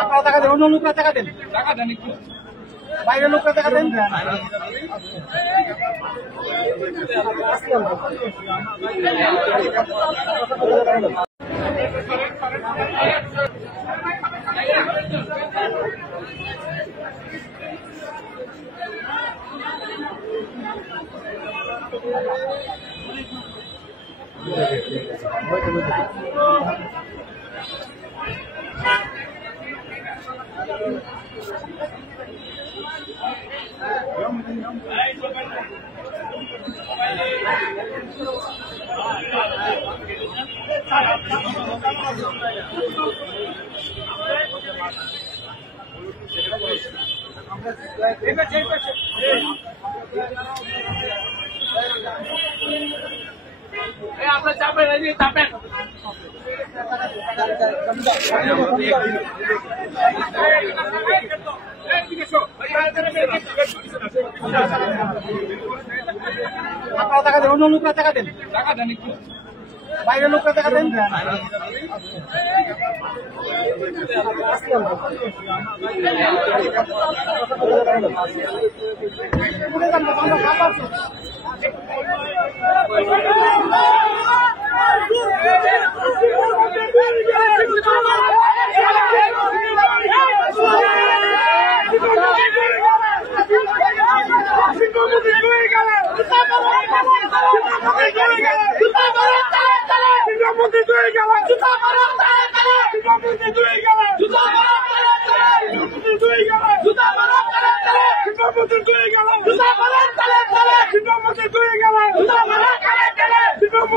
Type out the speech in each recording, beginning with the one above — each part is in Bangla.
আপনারা টাকা দেন, অন্য লোকরা টাকা দেন, একটু বাইরের লোকরা টাকা দেন। আপনার চাপেন, চাপেন। আপনারা টাকা দেন, অন্য লোকরা টাকা দেন, একটু বাইরের লোকরা টাকা দেন।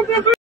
জুতা